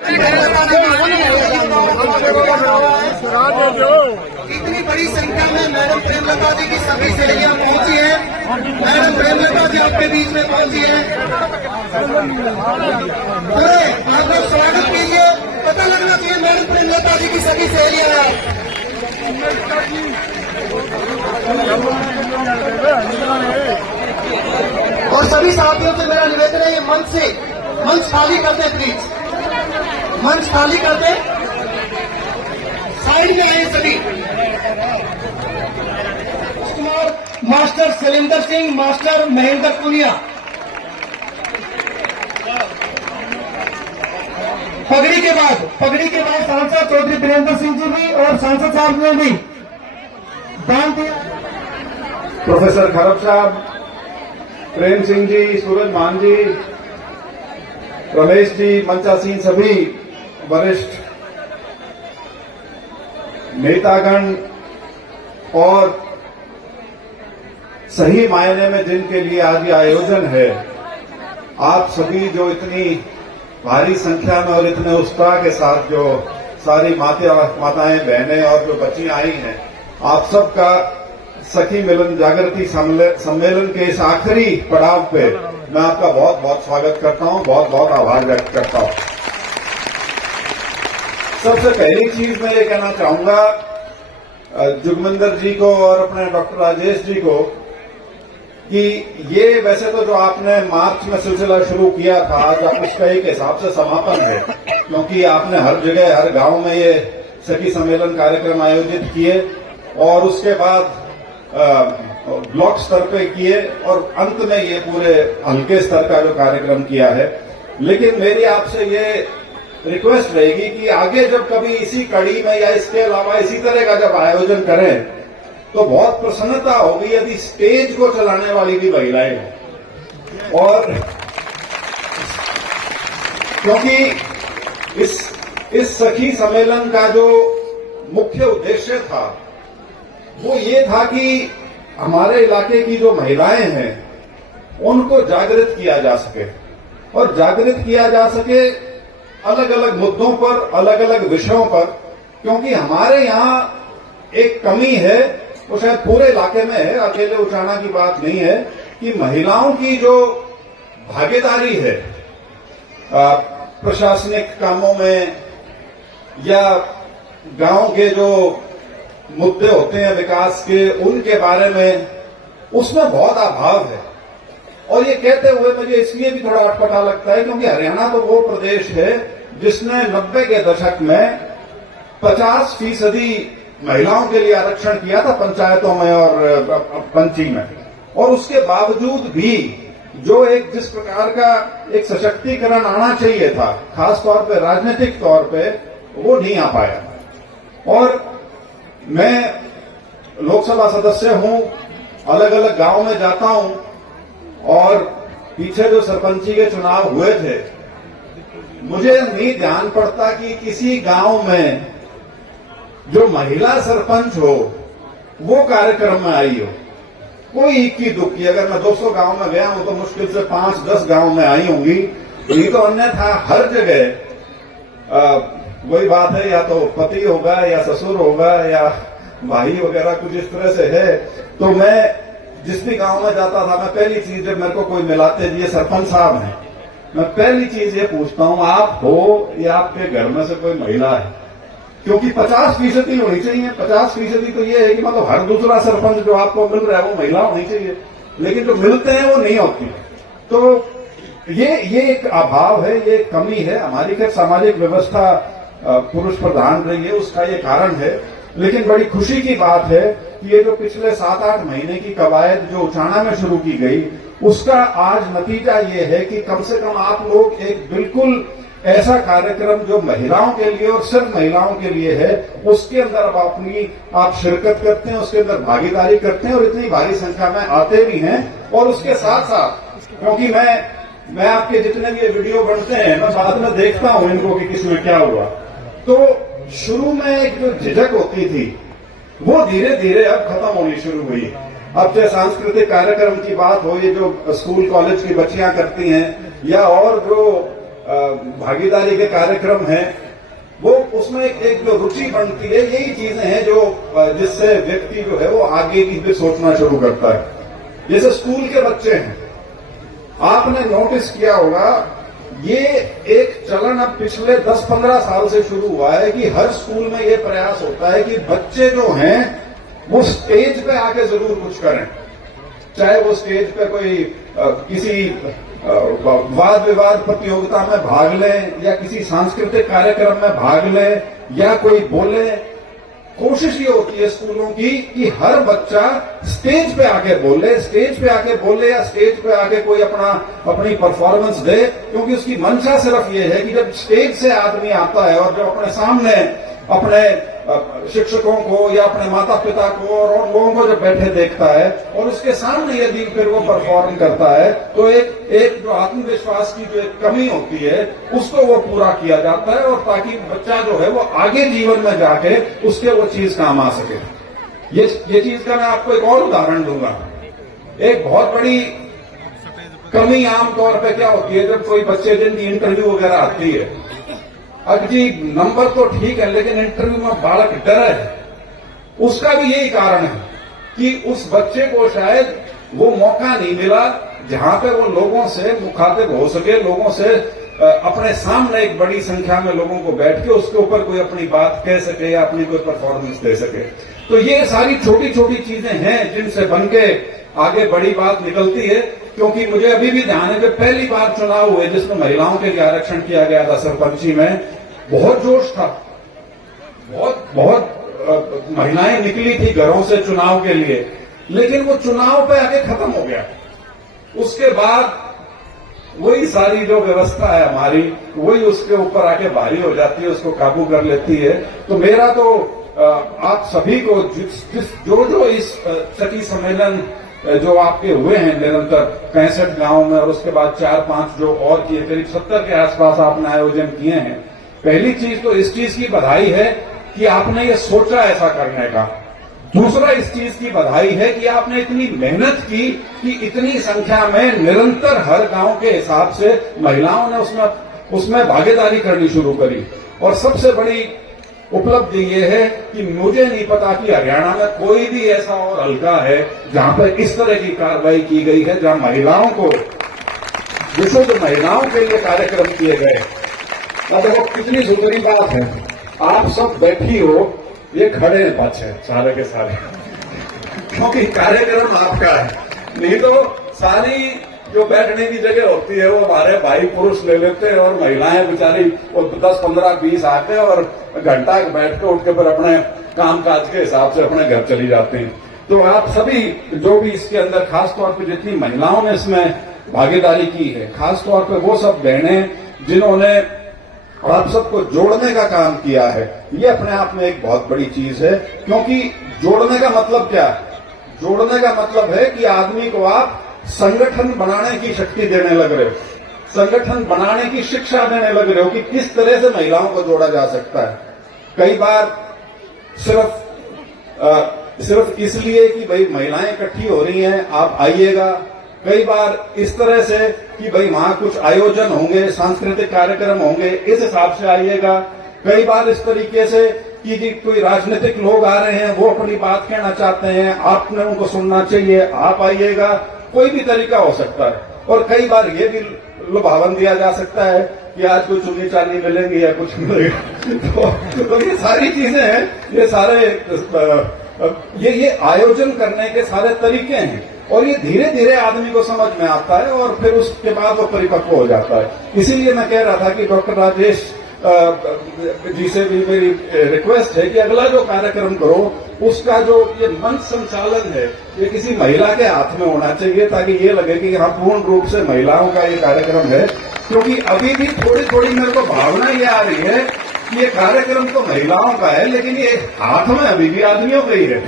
इतनी बड़ी संख्या में मैडम प्रेमलता जी की सभी सहेलियां पहुंची हैं। मैडम प्रेमलता जी आपके बीच में पहुंची हैं। अरे आप लोग स्वागत कीजिए, पता लगना चाहिए मैडम प्रेमलता जी की सभी सहेलियां हैं। और सभी साथियों से मेरा निवेदन है, ये मंच खाली करते प्लीज, मंच खाली करते, साइड में आए सभी। मास्टर शैलेंद्र सिंह, मास्टर महेंद्र पुनिया, पगड़ी के बाद सांसद चौधरी वीरेंद्र सिंह जी भी और सांसद साहब ने भी दान दिया। प्रोफेसर खरब साहब, प्रेम सिंह जी, सूरज मान जी, रमेश जी, मंचासीन सभी वरिष्ठ नेतागण और सही मायने में जिनके लिए आज ये आयोजन है, आप सभी जो इतनी भारी संख्या में और इतने उत्साह के साथ जो सारी माताएं बहनें और जो बच्चियां आई हैं, आप सबका सखी मिलन जागृति सम्मेलन के इस आखिरी पड़ाव पे मैं आपका बहुत बहुत स्वागत करता हूं, बहुत बहुत आभार व्यक्त करता हूं। सबसे पहली चीज मैं ये कहना चाहूंगा जुगमंदर जी को और अपने डॉक्टर राजेश जी को कि ये वैसे तो जो आपने मार्च में सिलसिला शुरू किया था, आज आप उसका एक हिसाब से समापन है, क्योंकि आपने हर जगह हर गांव में ये सखी सम्मेलन कार्यक्रम आयोजित किए और उसके बाद ब्लॉक स्तर पे किए और अंत में ये पूरे हल्के स्तर का जो कार्यक्रम किया है। लेकिन मेरी आपसे ये रिक्वेस्ट रहेगी कि आगे जब कभी इसी कड़ी में या इसके अलावा इसी तरह का जब आयोजन करें तो बहुत प्रसन्नता होगी यदि स्टेज को चलाने वाली भी महिलाएं हों। और क्योंकि इस सखी सम्मेलन का जो मुख्य उद्देश्य था वो ये था कि हमारे इलाके की जो महिलाएं हैं उनको जागृत किया जा सके, और जागृत किया जा सके अलग अलग मुद्दों पर, अलग अलग विषयों पर, क्योंकि हमारे यहाँ एक कमी है, वो शायद पूरे इलाके में है, अकेले उचाना की बात नहीं है, कि महिलाओं की जो भागीदारी है प्रशासनिक कामों में या गांव के जो मुद्दे होते हैं विकास के, उनके बारे में उसमें बहुत अभाव है। और ये कहते हुए मुझे इसलिए भी थोड़ा अटपटा लगता है क्योंकि हरियाणा तो वो प्रदेश है जिसने 90 के दशक में 50% महिलाओं के लिए आरक्षण किया था पंचायतों में और पंची में, और उसके बावजूद भी जो एक जिस प्रकार का एक सशक्तिकरण आना चाहिए था, खास तौर पे राजनीतिक तौर पे, वो नहीं आ पाया। और मैं लोकसभा सदस्य हूं, अलग अलग गांव में जाता हूं, और पीछे जो सरपंची के चुनाव हुए थे, मुझे नहीं ध्यान पड़ता कि किसी गांव में जो महिला सरपंच हो वो कार्यक्रम में आई हो, कोई इक्की दुक्की। अगर मैं 200 गांव में गया हूं तो मुश्किल से 5-10 गांव में आई होंगी, नहीं तो अन्यथा हर जगह वही बात है, या तो पति होगा या ससुर होगा या भाई वगैरह कुछ इस तरह से है। तो मैं जिस भी गांव में जाता था, मैं पहली चीज जब मेरे को कोई मिलाते जी ये सरपंच साहब हैं, मैं पहली चीज ये पूछता हूं आप हो या आपके घर में से कोई महिला है, क्योंकि 50% होनी चाहिए। 50% तो ये है कि मतलब हर दूसरा सरपंच जो आपको मिल रहा है वो महिला होनी चाहिए, लेकिन जो मिलते हैं वो नहीं होती। तो ये एक अभाव है, ये कमी है हमारी। खैर सामाजिक व्यवस्था पुरुष प्रधान रही है, उसका ये कारण है। लेकिन बड़ी खुशी की बात है कि ये जो पिछले 7-8 महीने की कवायद जो उचाना में शुरू की गई, उसका आज नतीजा ये है कि कम से कम आप लोग एक बिल्कुल ऐसा कार्यक्रम जो महिलाओं के लिए और सिर्फ महिलाओं के लिए है, उसके अंदर अब आप शिरकत करते हैं, उसके अंदर भागीदारी करते हैं और इतनी भारी संख्या में आते भी हैं। और उसके साथ साथ, क्योंकि मैं आपके जितने भी वीडियो बनते हैं, मैं बाद में देखता हूं इनको कि किसमें क्या हुआ, तो शुरू में एक जो झिझक होती थी वो धीरे धीरे अब खत्म होनी शुरू हुई। अब चाहे सांस्कृतिक कार्यक्रम की बात हो, ये जो स्कूल कॉलेज की बच्चियां करती हैं, या और जो भागीदारी के कार्यक्रम हैं, वो उसमें एक जो रुचि बनती है, यही चीजें हैं जो जिससे व्यक्ति जो है वो आगे की भी सोचना शुरू करता है। जैसे स्कूल के बच्चे हैं, आपने नोटिस किया होगा, ये एक चलन अब पिछले 10-15 साल से शुरू हुआ है कि हर स्कूल में ये प्रयास होता है कि बच्चे जो हैं वो स्टेज पे आके जरूर कुछ करें, चाहे वो स्टेज पे कोई किसी वाद विवाद प्रतियोगिता में भाग लें या किसी सांस्कृतिक कार्यक्रम में भाग लें या कोई बोले। कोशिश ये होती है स्कूलों की कि हर बच्चा स्टेज पे आके बोले या स्टेज पे आके कोई अपनी परफॉर्मेंस दे, क्योंकि उसकी मंशा सिर्फ ये है कि जब स्टेज से आदमी आता है और जब अपने सामने अपने शिक्षकों को या अपने माता पिता को और लोगों को जब बैठे देखता है और उसके सामने यदि फिर वो परफॉर्म करता है तो एक जो आत्मविश्वास की जो एक कमी होती है उसको वो पूरा किया जाता है, और ताकि बच्चा जो है वो आगे जीवन में जाके उसके वो चीज काम आ सके। ये चीज का मैं आपको एक और उदाहरण दूंगा। एक बहुत बड़ी कमी आमतौर पर क्या होती है, जब कोई बच्चे जिनकी इंटरव्यू वगैरह आती है, अब जी नंबर तो ठीक है लेकिन इंटरव्यू में बालक डर है। उसका भी यही कारण है कि उस बच्चे को शायद वो मौका नहीं मिला जहां पे वो लोगों से मुखातिब हो सके, लोगों से अपने सामने एक बड़ी संख्या में लोगों को बैठ के उसके ऊपर कोई अपनी बात कह सके या अपनी कोई परफॉर्मेंस दे सके। तो ये सारी छोटी छोटी चीजें हैं जिनसे बन के आगे बड़ी बात निकलती है। क्योंकि मुझे अभी भी ध्यान है कि पहली बार चुनाव हुए जिसमें महिलाओं के लिए आरक्षण किया गया था सरपंची में, बहुत जोश था, बहुत महिलाएं निकली थी घरों से चुनाव के लिए, लेकिन वो चुनाव पे आगे खत्म हो गया। उसके बाद वही सारी जो व्यवस्था है हमारी, वही उसके ऊपर आके भारी हो जाती है, उसको काबू कर लेती है। तो मेरा तो आप सभी को जो इस सखी सम्मेलन जो आपके हुए हैं निरंतर 65 गांव में और उसके बाद 4-5 जो और किए, करीब 70 के आसपास आपने आयोजन किए हैं। पहली चीज तो इस चीज की बधाई है कि आपने ये सोचा ऐसा करने का। दूसरा इस चीज की बधाई है कि आपने इतनी मेहनत की कि इतनी संख्या में निरंतर हर गांव के हिसाब से महिलाओं ने उसमें भागीदारी करनी शुरू करी। और सबसे बड़ी उपलब्धि ये है कि मुझे नहीं पता कि हरियाणा में कोई भी ऐसा और हल्का है जहां पर इस तरह की कार्रवाई की गई है, जहां महिलाओं को विशुद्ध महिलाओं के लिए कार्यक्रम किए गए। देखो कितनी सुंदरी बात है, आप सब बैठी हो, ये खड़े बच्चे सारे के सारे, क्योंकि कार्यक्रम आपका है। नहीं तो सारी जो बैठने की जगह होती है वो हमारे भाई पुरुष ले लेते हैं और महिलाएं बेचारी वो 10, 15, 20 आते हैं और घंटा बैठ के उठ के फिर अपने काम काज के हिसाब से अपने घर चली जाते हैं। तो आप सभी जो भी इसके अंदर खासतौर पर जितनी महिलाओं ने इसमें भागीदारी की है, खासतौर पर वो सब बहनें जिन्होंने आप सबको जोड़ने का काम किया है, ये अपने आप में एक बहुत बड़ी चीज है। क्योंकि जोड़ने का मतलब क्या है? जोड़ने का मतलब है कि आदमी को आप संगठन बनाने की शक्ति देने लग रहे हो, संगठन बनाने की शिक्षा देने लग रहे हो कि किस तरह से महिलाओं को जोड़ा जा सकता है। कई बार सिर्फ इसलिए कि भाई महिलाएं इकट्ठी हो रही हैं आप आइएगा, कई बार इस तरह से कि भाई वहां कुछ आयोजन होंगे, सांस्कृतिक कार्यक्रम होंगे, इस हिसाब से आइएगा, कई बार इस तरीके से कि जी कोई राजनीतिक लोग आ रहे हैं, वो अपनी बात कहना चाहते हैं, आपने उनको सुनना चाहिए, आप आइएगा, कोई भी तरीका हो सकता है। और कई बार ये भी लुभावन दिया जा सकता है कि आज कोई चुनी चांदी मिलेंगी या कुछ मिलेगा। तो ये सारी चीजें हैं, ये सारे ये आयोजन करने के सारे तरीके हैं और ये धीरे धीरे आदमी को समझ में आता है और फिर उसके बाद वो परिपक्व हो जाता है। इसीलिए मैं कह रहा था कि डॉक्टर राजेश जी से भी मेरी रिक्वेस्ट है कि अगला जो कार्यक्रम करो उसका जो ये मंच संचालन है ये किसी महिला के हाथ में होना चाहिए, ताकि ये लगे कि हाँ पूर्ण रूप से महिलाओं का ये कार्यक्रम है। क्योंकि अभी भी थोड़ी थोड़ी मेरे को भावना ये आ रही है कि ये कार्यक्रम तो महिलाओं का है लेकिन ये हाथ में अभी भी आदमियों का ही है।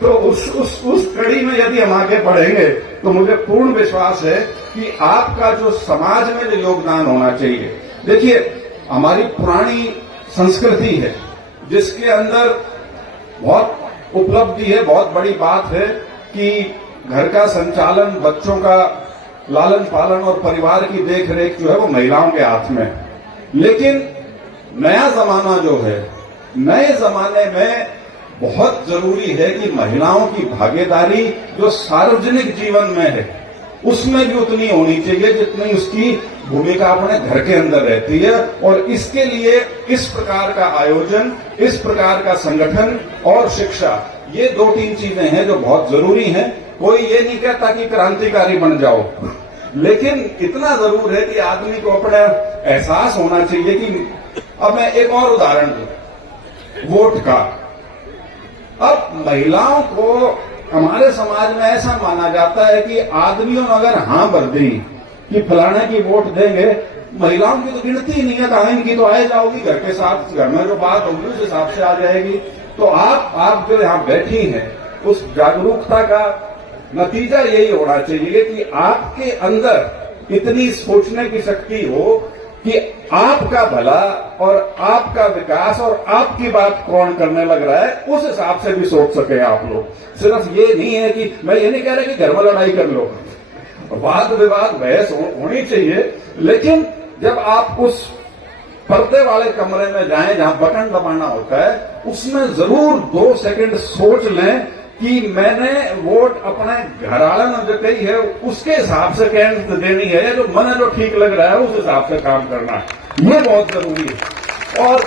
तो उस कड़ी में यदि हम आगे बढ़ेंगे तो मुझे पूर्ण विश्वास है कि आपका जो समाज में जो योगदान होना चाहिए। देखिए हमारी पुरानी संस्कृति है जिसके अंदर बहुत उपलब्धि है, बहुत बड़ी बात है कि घर का संचालन, बच्चों का लालन पालन और परिवार की देख रेख जो है वो महिलाओं के हाथ में है। लेकिन नया जमाना जो है, नए जमाने में बहुत जरूरी है कि महिलाओं की भागीदारी जो सार्वजनिक जीवन में है उसमें भी उतनी होनी चाहिए जितनी उसकी भूमिका अपने घर के अंदर रहती है। और इसके लिए इस प्रकार का आयोजन, इस प्रकार का संगठन और शिक्षा, ये 2-3 चीजें हैं जो बहुत जरूरी हैं। कोई ये नहीं कहता कि क्रांतिकारी बन जाओ, लेकिन इतना जरूर है कि आदमी को अपना एहसास होना चाहिए कि अब मैं एक और उदाहरण दूं वोट का। अब महिलाओं को हमारे समाज में ऐसा माना जाता है कि आदमियों ने अगर हां भर दी कि फलाने की वोट देंगे, महिलाओं की तो गिनती ही नहीं है, कहा इनकी तो आए जाओगी, घर के साथ घर में जो बात होगी उस हिसाब से आ जाएगी। तो आप जो यहां बैठी हैं, उस जागरूकता का नतीजा यही होना चाहिए कि आपके अंदर इतनी सोचने की शक्ति हो कि आपका भला और आपका विकास और आपकी बात कौन करने लग रहा है उस हिसाब से भी सोच सके आप लोग। सिर्फ ये नहीं है कि मैं ये नहीं कह रहा कि घर में लड़ाई कर लो, वाद विवाद बहस होनी चाहिए, लेकिन जब आप उस पर्दे वाले कमरे में जाएं जहां बटन दबाना होता है, उसमें जरूर 2 सेकंड सोच लें कि मैंने वोट अपने घरवाले ने जो कही है उसके हिसाब से कैंड देनी है, या जो मन जो ठीक लग रहा है उस हिसाब से काम करना है। ये बहुत जरूरी है। और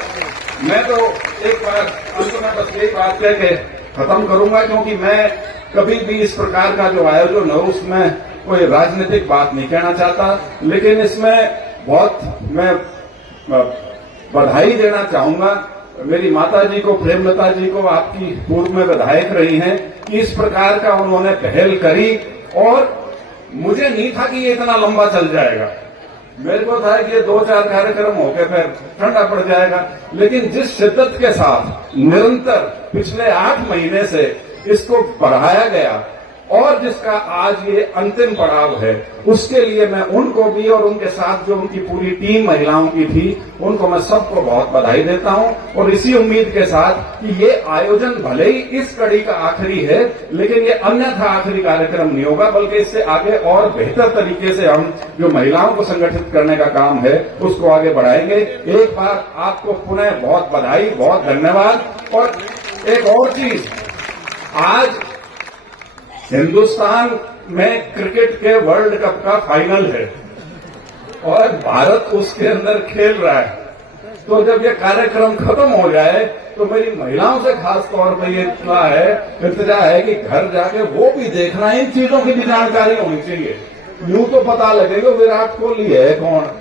मैं तो एक बार अंत में बस यही बात कह के खत्म करूंगा, क्योंकि मैं कभी भी इस प्रकार का जो आयोजन है उसमें कोई राजनीतिक बात नहीं कहना चाहता, लेकिन इसमें बहुत मैं बधाई देना चाहूंगा मेरी माता जी को, प्रेमलता जी को, आपकी पूर्व में विधायक रही हैं, कि इस प्रकार का उन्होंने पहल करी। और मुझे नहीं था कि ये इतना लंबा चल जाएगा, मेरे को था कि ये 2-4 कार्यक्रम होके फिर ठंडा पड़ जाएगा, लेकिन जिस शिद्दत के साथ निरंतर पिछले 8 महीने से इसको बढ़ाया गया और जिसका आज ये अंतिम पड़ाव है, उसके लिए मैं उनको भी और उनके साथ जो उनकी पूरी टीम महिलाओं की थी, उनको मैं सबको बहुत बधाई देता हूं। और इसी उम्मीद के साथ कि ये आयोजन भले ही इस कड़ी का आखिरी है, लेकिन ये अन्यथा आखिरी कार्यक्रम नहीं होगा, बल्कि इससे आगे और बेहतर तरीके से हम जो महिलाओं को संगठित करने का काम है उसको आगे बढ़ाएंगे। एक बार आपको पुनः बहुत बधाई, बहुत धन्यवाद। और एक और चीज, आज हिंदुस्तान में क्रिकेट के वर्ल्ड कप का फाइनल है और भारत उसके अंदर खेल रहा है। तो जब ये कार्यक्रम खत्म हो जाए तो मेरी महिलाओं से खास तौर पर ये इल्तिजा है कि घर जाके वो भी देखना, इन चीजों की भी जानकारी होनी चाहिए। यूं तो पता लगेगा विराट कोहली है कौन,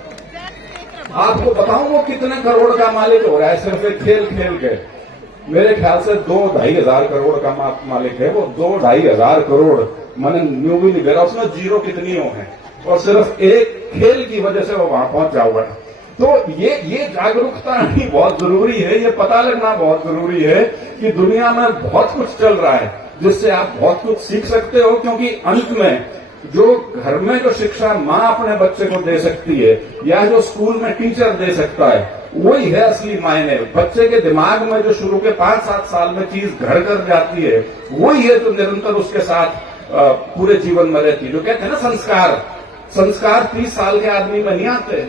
आपको बताऊं वो कितने करोड़ का मालिक हो रहा है सिर्फ एक खेल खेल के। मेरे ख्याल से 2-2.5 हजार करोड़ का मालिक है वो। 2-2.5 हजार करोड़, मैंने न्यू भी नहीं दे रहा, उसमें जीरो कितनी हो है, और सिर्फ एक खेल की वजह से वो वहां पहुंचा हुआ है। तो ये जागरूकता ही बहुत जरूरी है, ये पता लगना बहुत जरूरी है कि दुनिया में बहुत कुछ चल रहा है जिससे आप बहुत कुछ सीख सकते हो। क्योंकि अंत में जो घर में जो शिक्षा माँ अपने बच्चे को दे सकती है या जो स्कूल में टीचर दे सकता है, वही है असली मायने। बच्चे के दिमाग में जो शुरू के 5-7 साल में चीज घर कर जाती है, वही है जो निरंतर उसके साथ पूरे जीवन में रहती है। जो कहते हैं ना संस्कार 30 साल के आदमी में नहीं आते,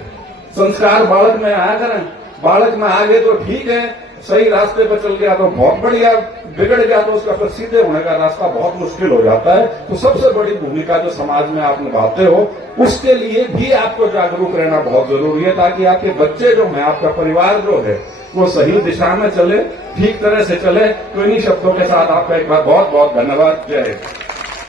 संस्कार बालक में आया करें। बालक में आ गए तो ठीक है, सही रास्ते पर चल गया तो बहुत बढ़िया, बिगड़ गया तो उसका फिर सीधे होने का रास्ता बहुत मुश्किल हो जाता है। तो सबसे बड़ी भूमिका जो समाज में आप निभाते हो, उसके लिए भी आपको जागरूक रहना बहुत जरूरी है, ताकि आपके बच्चे जो हैं, आपका परिवार जो है, वो सही दिशा में चले, ठीक तरह से चले। तो इन्हीं शब्दों के साथ आपका एक बार बहुत बहुत धन्यवाद। जय हिंद।